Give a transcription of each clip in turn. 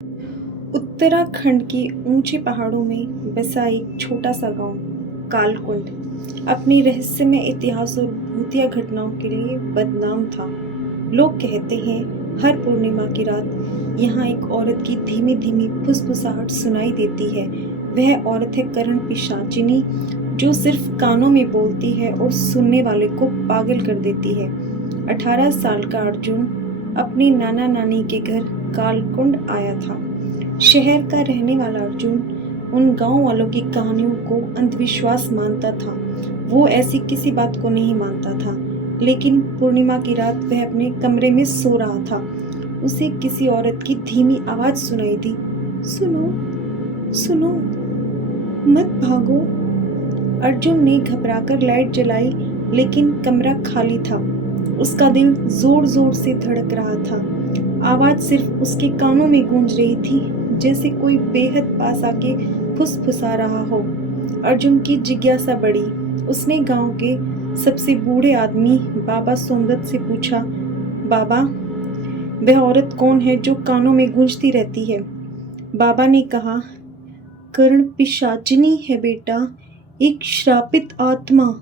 उत्तराखंड के ऊंचे पहाड़ों में बसा एक छोटा सा गांव कालकुंड अपने रहस्यमय इतिहास और भूतिया घटनाओं के लिए बदनाम था। लोग कहते हैं हर पूर्णिमा की रात यहाँ एक औरत की धीमी धीमी फुसफुसाहट सुनाई देती है। वह औरत है करण पिशाचिनी, जो सिर्फ कानों में बोलती है और सुनने वाले को पागल कर देती है। 18 साल का अर्जुन अपने नाना नानी के घर कालकुंड आया था। शहर का रहने वाला अर्जुन उन गांव वालों की कहानियों को अंधविश्वास मानता था। वो ऐसी किसी बात को नहीं मानता था, लेकिन पूर्णिमा की रात वह अपने कमरे में सो रहा था। उसे किसी औरत की धीमी आवाज सुनाई दी, सुनो सुनो, मत भागो। अर्जुन ने घबराकर लाइट जलाई, लेकिन कमरा खाली था। उसका दिल जोर जोर से धड़क रहा था। आवाज सिर्फ उसके कानों में गूंज रही थी, जैसे कोई बेहद पास आके फुसफुसा रहा हो। अर्जुन की जिज्ञासा बढ़ी। उसने गांव के सबसे बूढ़े आदमी बाबा सोमदत्त से पूछा, बाबा, वह औरत कौन है जो कानों में गूंजती रहती है? बाबा ने कहा, कर्ण पिशाचिनी है बेटा, एक श्रापित आत्मा।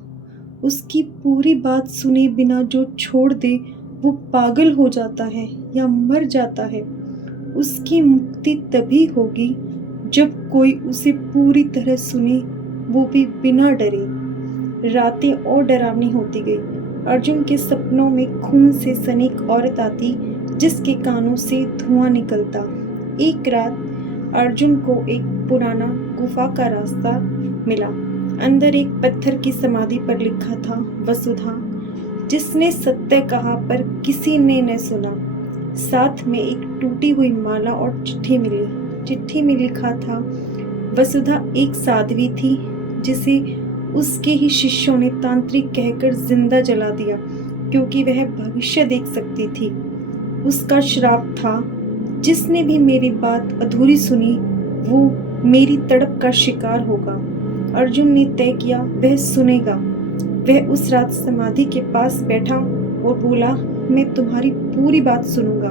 उसकी पूरी बात सुने बिना जो छोड़ दे वो पागल हो जाता है या मर जाता है। उसकी मुक्ति तभी होगी जब कोई उसे पूरी तरह सुने, वो भी बिना डरे। रातें और डरावनी होती गई। अर्जुन के सपनों में खून से सनी एक औरत आती, जिसके कानों से धुआं निकलता। एक रात अर्जुन को एक पुराना गुफा का रास्ता मिला। अंदर एक पत्थर की समाधि पर लिखा था, वसुधा, जिसने सत्य कहा पर किसी ने न सुना। साथ में एक टूटी हुई माला और चिट्ठी मिली। चिट्ठी में लिखा था, वसुधा एक साध्वी थी जिसे उसके ही शिष्यों ने तांत्रिक कहकर जिंदा जला दिया, क्योंकि वह भविष्य देख सकती थी। उसका श्राप था, जिसने भी मेरी बात अधूरी सुनी वो मेरी तड़प का शिकार होगा। अर्जुन ने तय किया वह सुनेगा। वह उस रात समाधि के पास बैठा और बोला, मैं तुम्हारी पूरी बात सुनूंगा।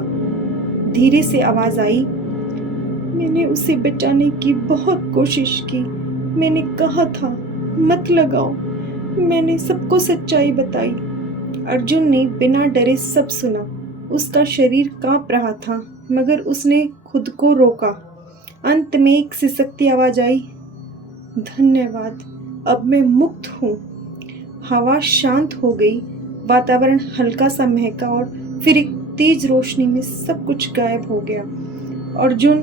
धीरे से आवाज आई, मैंने उसे बचाने की बहुत कोशिश की। मैंने कहा था मत लगाओ। मैंने सबको सच्चाई बताई। अर्जुन ने बिना डरे सब सुना। उसका शरीर कांप रहा था, मगर उसने खुद को रोका। अंत में एक सिसकती आवाज आई, धन्यवाद, अब मैं मुक्त हूँ। हवा शांत हो गई। वातावरण हल्का सा महका और फिर एक तेज रोशनी में सब कुछ गायब हो गया। अर्जुन